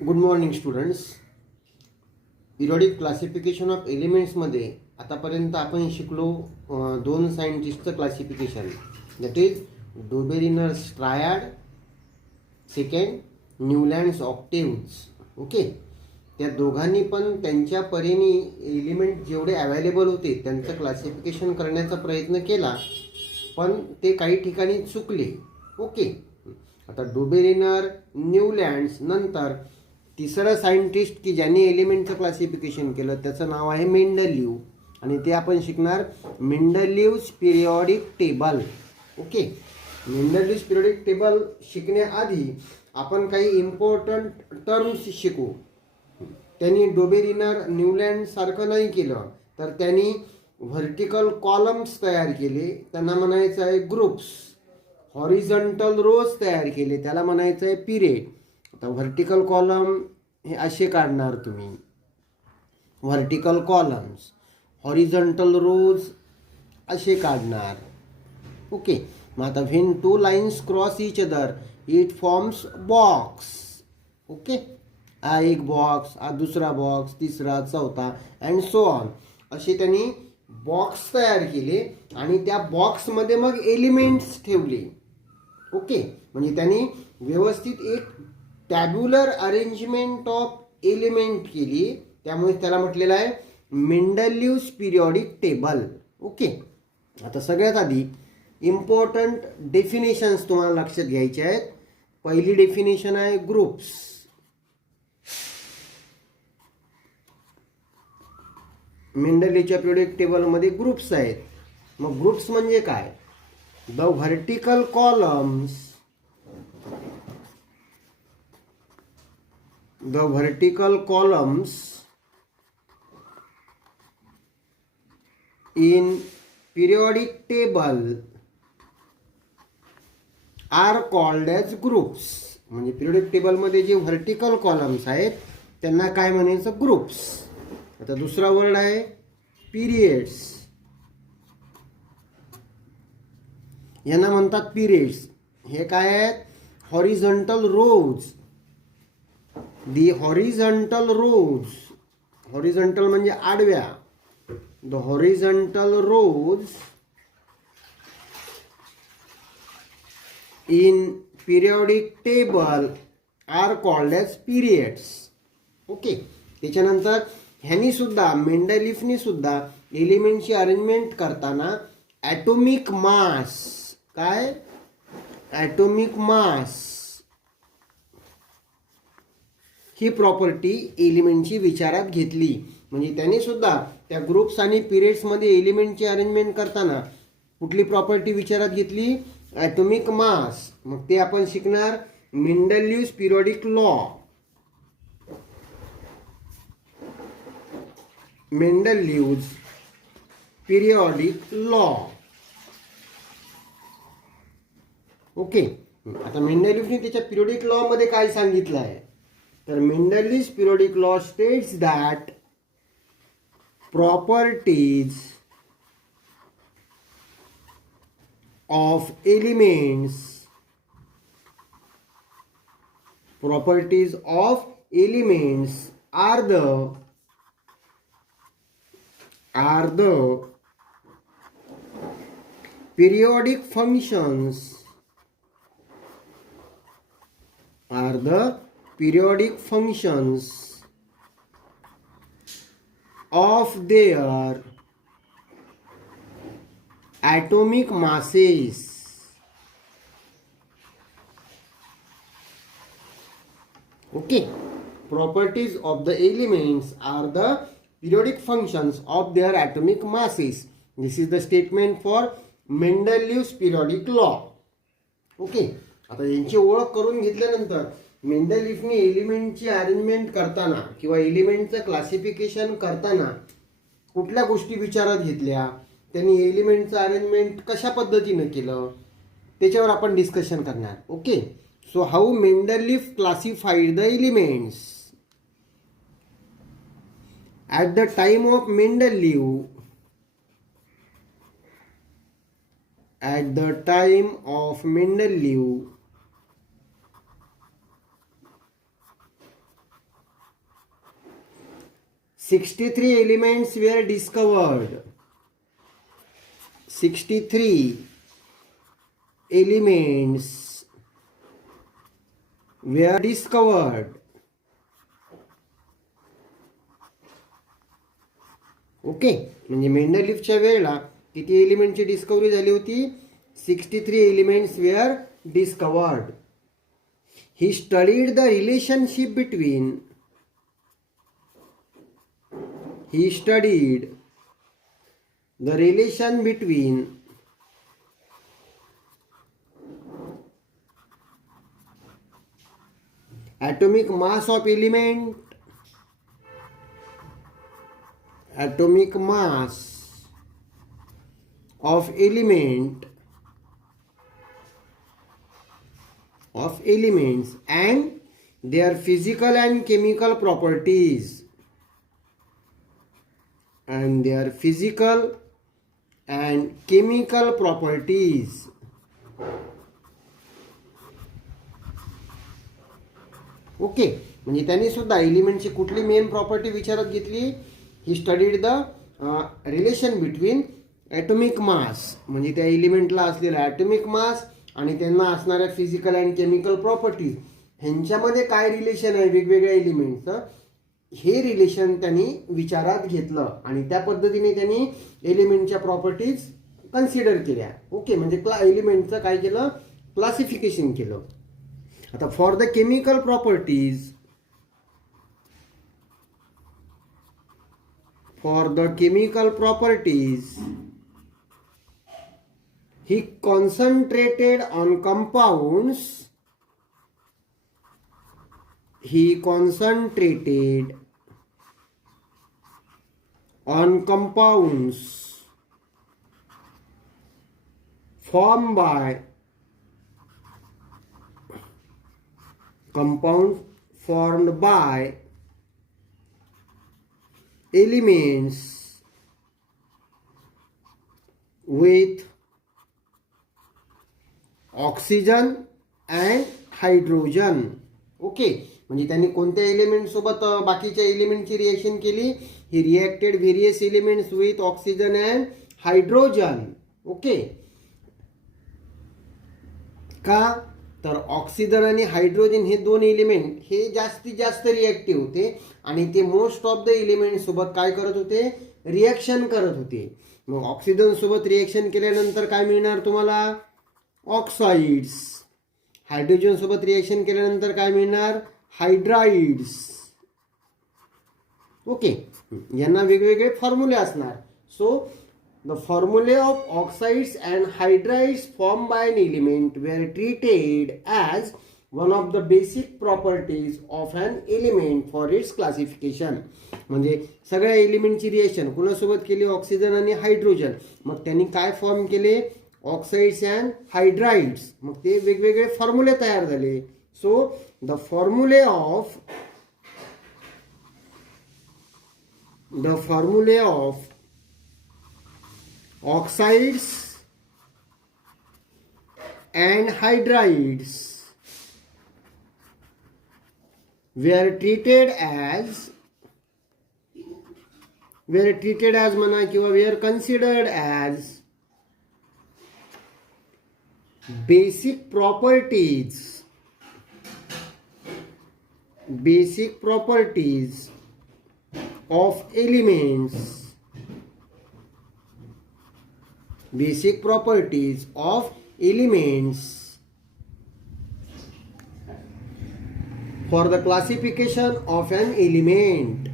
Good morning students. Periodic classification of एलिमेंट्समध्ये आतापर्यंत आपण शिकलो दोन सायंटिस्टचं classification, that is Dobereiner's triad, second Newlands octaves. Okay, त्या दोघांनी पण त्यांच्या परीने एलिमेंट जेवढे अवेलेबल होते त्यांचं क्लासिफिकेशन करण्याचा प्रयत्न केला, पण ते काही ठिकाणी चुकले. ओके, आता डोबेरिनर, न्यूलँड्स, नंतर तिसरं सायंटिस्ट की ज्यांनी एलिमेंटचं क्लासिफिकेशन केलं त्याचं नाव आहे मेंडलीव, आणि ते आपण शिकणार Mendeleev's periodic table. Okay, Mendeleev's periodic table शिकण्याआधी आपण काही इम्पॉर्टंट टर्म्स शिकू. त्यांनी डोबेरिनर, न्यूलँड सारखं नाही केलं, तर त्यांनी व्हर्टिकल कॉलम्स तयार केले, त्यांना म्हणायचं आहे ग्रुप्स. हॉरिझॉन्टल रोज तयार केले, त्याला म्हणायचं आहे पिरियड. आता व्हर्टिकल कॉलम हे असे काढणार तुम्ही, व्हर्टिकल कॉलम्स. हॉरिझॉन्टल रोज असे काढणार. ओके, मग आता when two lines cross each other it forms box. Okay, हा एक बॉक्स, हा दुसरा बॉक्स, तिसरा, चौथा अँड सो ऑन. असे त्यांनी बॉक्स तयार केले आणि त्या बॉक्समध्ये मग एलिमेंट्स ठेवले. ओके, म्हणजे त्यांनी व्यवस्थित एक टॅब्युलर अरेंजमेंट ऑफ एलिमेंट केली, त्यामुळे त्याला म्हटलेलं आहे मेंडलीव्स पिरियॉडिक टेबल. ओके, आता सगळ्यात आधी इम्पॉर्टंट डेफिनेशन्स तुम्हाला लक्षात घ्यायचे आहेत. पहिली डेफिनेशन आहे ग्रुप्स. मेंडलीच्या पिरियॉडिक टेबलमध्ये ग्रुप्स आहेत. मग ग्रुप्स म्हणजे काय? The vertical columns, the vertical columns in periodic table are called as groups. म्हणजे पिरियडिक टेबलमध्ये जे व्हर्टिकल कॉलम्स आहेत त्यांना काय म्हणायचं? ग्रुप्स. आता दुसरा वर्ड आहे पिरियड्स. यांना म्हणतात पिरियड्स. हे काय आहेत? Horizontal rows. The horizontal rows, horizontal म्हणजे आडव्या, the horizontal rows in periodic table are called as periods. Okay, त्याच्यानंतर ह्यांनी सुद्धा, मेंडलीफनी सुद्धा एलिमेंटची अरेंजमेंट करताना ॲटोमिक मास, काय ॲटोमिक मास ही प्रॉपर्टी एलिमेंटची विचारात घेतली. म्हणजे त्यांनी सुद्धा त्या ग्रुप्स आणि पिरियड्समध्ये एलिमेंटची अरेंजमेंट करताना कुठली प्रॉपर्टी विचारात घेतली? Atomic mass. मग ते आपण शिकणार Mendeleev's periodic law. Mendeleev's periodic law. Okay, आता मेंडलीव्सने त्याच्या पिरियॉडिक लॉ मध्ये काय सांगितलं आहे? तर Mendeleev's periodic law states that properties of elements are the periodic functions, of their atomic masses. Okay, properties of the elements are the periodic functions of their atomic masses. This is the statement for Mendeleev's periodic law. Okay, आता यांची ओळख करून घेतल्यानंतर मेंडलीफने एलिमेंटची arrangement करताना किंवा एलिमेंटचं classification करताना कुठल्या गोष्टी विचारात घेतल्या, त्यांनी एलिमेंटचं अरेंजमेंट कशा पद्धतीनं केलं, त्याच्यावर आपण डिस्कशन करणार. Okay, so how Mendeleev classified the elements. At the time of Mendeleev, at the time of Mendeleev, 63 elements were discovered. 63 elements were discovered. Okay, म्हणजे मेंडलिफच्या वेळेला किती एलिमेंटची डिस्कवरी झाली होती? 63 elements were discovered. He studied the relationship between he studied the relation between atomic mass of element, atomic mass of elements and their physical and chemical properties, and their physical and chemical properties. Okay, म्हणजे त्यांनी सुद्धा एलिमेंटची कुठली main property विचारात घेतली? ही studied the relation between atomic mass, म्हणजे त्या एलिमेंटला असलेला atomic mass आणि त्यांना असणाऱ्या फिजिकल अँड केमिकल प्रॉपर्टीज ह्यांच्यामध्ये काय रिलेशन आहे वेगवेगळ्या एलिमेंटचं, हे रिलेशन त्यांनी विचारात घेतलं आणि त्या पद्धतीने त्यांनी एलिमेंटच्या प्रॉपर्टीज कन्सिडर केल्या. ओके, म्हणजे एलिमेंटचं काय केलं? क्लासिफिकेशन केलं. आता for the chemical properties, he concentrated on compounds. He concentrated on compounds formed by elements with oxygen and hydrogen. Okay, म्हणजे त्यांनी कोणत्या एलिमेंट सोबत बाकीच्या एलिमेंटची रिएक्शन केली? He reacted various elements with oxygen and hydrogen. Okay, का तर oxygen आणि हायड्रोजन हे दोन एलिमेंट हे जास्तीत जास्त रिएक्टिव्ह होते आणि ते मोस्ट ऑफ द एलिमेंट सोबत काय करत होते? रिएक्शन करत होते. मग ऑक्सिजन सोबत रिएक्शन केल्यानंतर काय मिळणार तुम्हाला? ऑक्साइड्स. हायड्रोजन सोबत रिएक्शन केल्यानंतर काय मिळणार? हायड्राइड्स. ओके, यांना वेगवेगळे फॉर्म्युले असणार. So the formulae of oxides and hydrides form by an element were treated as one of the basic properties of an element for its classification. म्हणजे सगळ्या एलिमेंटची रिएक्शन कुणासोबत केली? ऑक्सिजन आणि हायड्रोजन. मग त्यांनी काय फॉर्म केले? Oxides and hydrides. मग ते वेगवेगळे फॉर्म्युले तयार झाले. So the formulae of oxides and hydrides were treated as म्हणा किंवा were considered as basic properties of elements, for the classification of an element,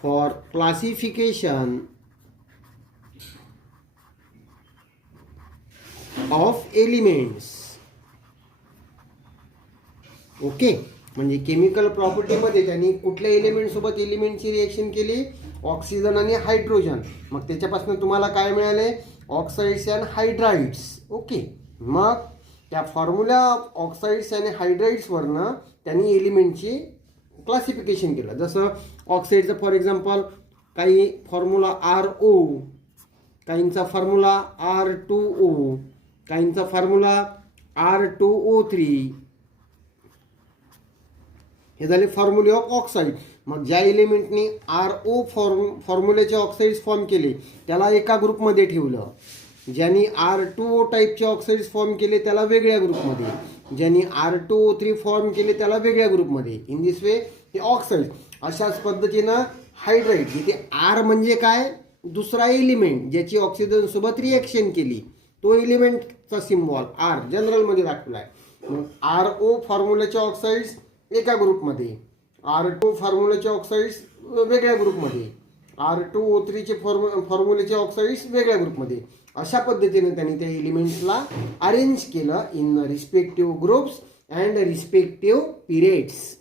for classification of elements. Okay, म्हणजे chemical प्रॉपर्टीमध्ये त्यांनी कुठल्या एलिमेंट सोबत एलिमेंटची reaction केली? Oxygen आणि hydrogen. मग त्याच्यापासून तुम्हाला काय मिळाले? Oxides and हायड्राइड्स. ओके, मग त्या फॉर्म्युला ऑक्साइड्स आणि हायड्राइड्सवरनं त्यांनी एलिमेंटची क्लासिफिकेशन केलं. जसं ऑक्साइडचं फॉर एक्झाम्पल काही फॉर्म्युला RO, काहींचा फॉर्म्युला R2O, काहींचा फॉर्म्युला R2O3. हे झाले फॉर्म्युले ऑफ ऑक्साईड. मग ज्या एलिमेंटनी RO फॉर्म्युलेचे ऑक्साईड्स फॉर्म केले त्याला एका ग्रुपमध्ये ठेवलं, ज्यांनी R2O टाईपचे ऑक्साईड्स फॉर्म केले त्याला वेगळ्या ग्रुपमध्ये, ज्यांनी R2O3 फॉर्म केले त्याला वेगळ्या ग्रुपमध्ये. इन दिस वे हे ऑक्साईड. अशाच पद्धतीनं हायड्राईड, जिथे R म्हणजे काय, दुसरा एलिमेंट ज्याची ऑक्सिजन सोबत रिएक्शन केली, तो एलिमेंटचा सिम्बॉल R जनरलमध्ये दाखवला आहे. मग RO फॉर्म्युलाचे ऑक्साईड्स एका ग्रुपमध्ये, R2 फॉर्म्युलाचे ऑक्साईड्स वेगळ्या ग्रुपमध्ये, R2O3चे फॉर्म्युलेचे ऑक्साईड्स वेगळ्या ग्रुपमध्ये. अशा पद्धतीने त्यांनी त्या एलिमेंट्सला अरेंज केलं in respective groups and respective periods.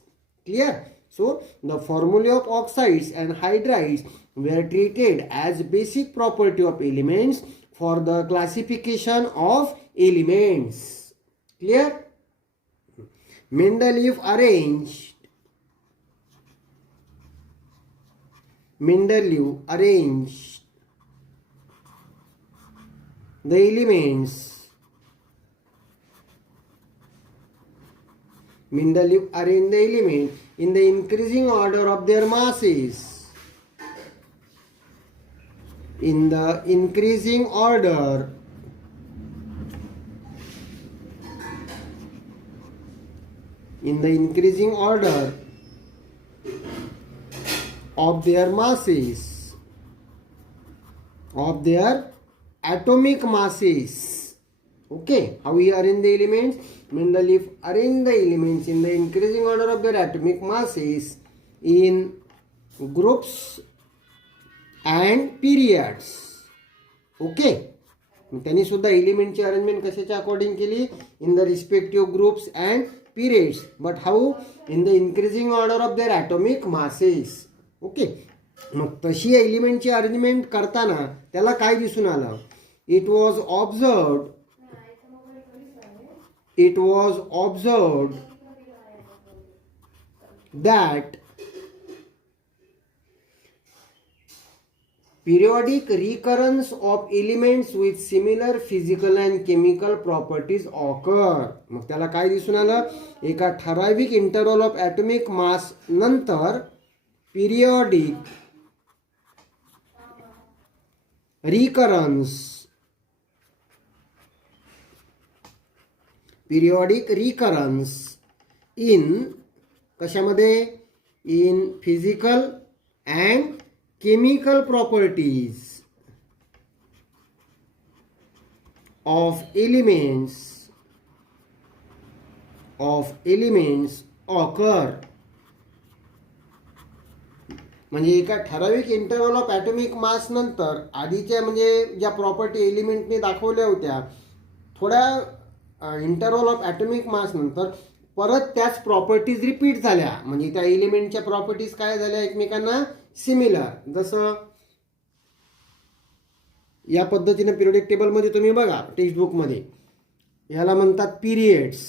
Clear? So the formulae of oxides and hydrides were treated as basic property of elements for the classification of elements. Clear? Mendeleev arranged the elements. Mendeleev arranged the elements in the increasing order of their masses. In the increasing order of their masses, of their atomic masses. Okay, how we arrange the elements? Mendeleev arranged the elements in the increasing order of their atomic masses in groups and periods. Okay, त्यांनी सुद्धा एलिमेंटची arrangement कशाच्या according केली? In the respective groups and periods. But how? In the increasing order of their atomic masses. Okay, मग तशी एलिमेंटची arrangement करताना त्याला काय दिसून आलं? It was observed that periodic recurrence of elements with similar physical and chemical properties occur. मग त्याला काय दिसून आलं? एका ठराविक इंटरवल ऑफ ॲटॉमिक मास नंतर periodic recurrence in कशामध्ये? In physical and chemical properties of elements occur. म्हणजे एका ठराविक इंटरवल ऑफ ॲटॉमिक मास नंतर आधीच्या म्हणजे ज्या प्रॉपर्टी एलिमेंटने दाखवल्या होत्या, थोड्या इंटरवल ऑफ ॲटॉमिक मास नंतर परत त्याच प्रॉपर्टीज रिपीट झाल्या. म्हणजे त्या एलिमेंटच्या प्रॉपर्टीज काय झाल्या? एकमेकांना सिमिलर. जसं या पद्धतीने पिरियडिक टेबलमध्ये तुम्ही बघा, टेक्स्टबुकमध्ये याला म्हणतात पिरियड्स.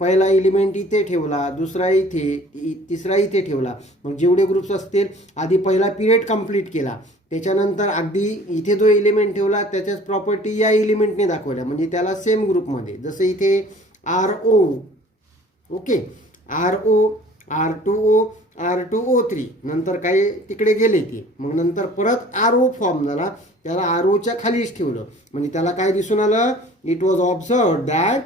पहिला एलिमेंट इथे ठेवला, दुसरा इथे, तिसरा इथे ठेवला. मग जेवढे ग्रुप्स असतील, आधी पहिला पिरियड कंप्लीट केला, त्याच्यानंतर अगदी इथे जो एलिमेंट ठेवला त्याच्याच प्रॉपर्टी या एलिमेंटने दाखवल्या, म्हणजे त्याला सेम ग्रुपमध्ये. जसं इथे RO, okay, RO, R2O, R2O3, नंतर काही तिकडे गेले ते, मग नंतर परत RO फॉर्म झाला, त्याला ROच्या खालीच ठेवलं. म्हणजे त्याला काय दिसून आलं? It was ऑब्झर्व्ड that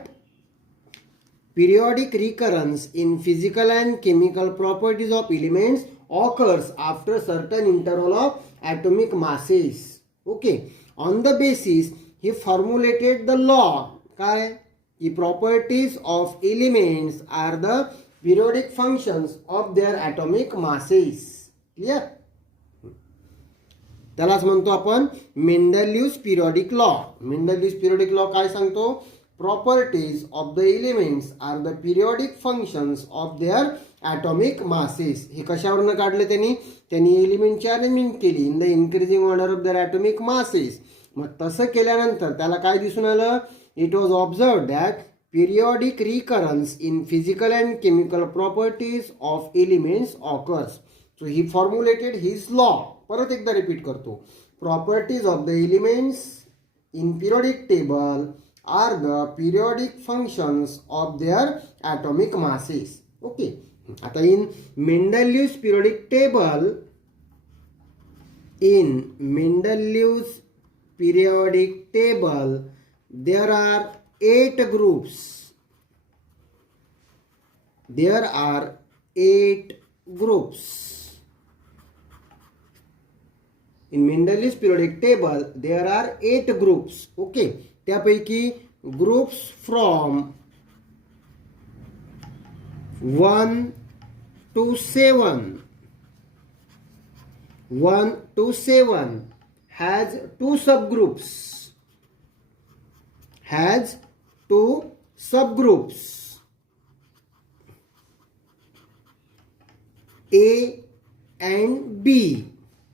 periodic recurrence in physical and chemical properties of elements occurs after certain interval of atomic masses. Okay, on the basis he formulated the law. काय? The properties of elements are the periodic functions of their atomic masses. Clear? त्यालाच म्हणतो आपण मेंडलिव्स periodic law. मेंडलिव्स periodic law काय सांगतो? Properties of the elements are the periodic functions of their atomic masses. हे कशावरनं काढलं त्यांनी एलिमेंटची अरेंजमेंट केली in the increasing order of their atomic masses. मग तसं केल्यानंतर त्याला काय दिसून आलं? It was ऑब्झर्व्ड that periodic recurrence in physical and chemical properties of elements occurs. So he formulated his law. परत एकदा रिपीट करतो. Properties of the elements in periodic table are the periodic functions of their atomic masses. Okay. आता in Mendeleev's periodic table, in Mendeleev's periodic table there are 8 groups. There are 8 groups. In Mendeleev's periodic table there are 8 groups. Okay, त्यापैकी groups from 1 to 7 1 to 7 has 2 subgroups. Has 2 subgroups. A and B.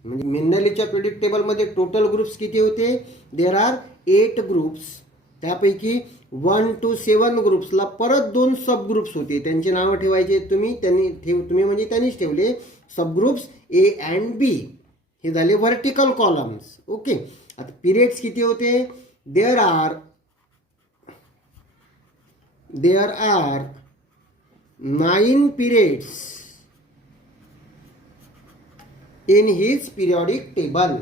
म्हणजे मेंडलीच्या periodic table मध्ये total groups किती होते? There are 8 groups. त्यापैकी 1 to 7 ग्रुप्सला परत 2 सब groups होते. त्यांची नावं ठेवायचे तुम्ही म्हणजे त्यांनीच ठेवले. सब ग्रुप्स ए अँड बी. हे झाले व्हर्टिकल कॉलम्स. ओके, आता पिरियड्स किती होते? There are 9 periods in his periodic table.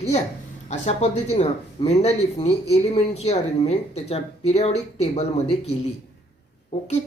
Clear? अशा पद्धतीनं मेंडलीफनी एलिमेंटची अरेंजमेंट त्याच्या पिरियडिक टेबलमध्ये केली. ओके.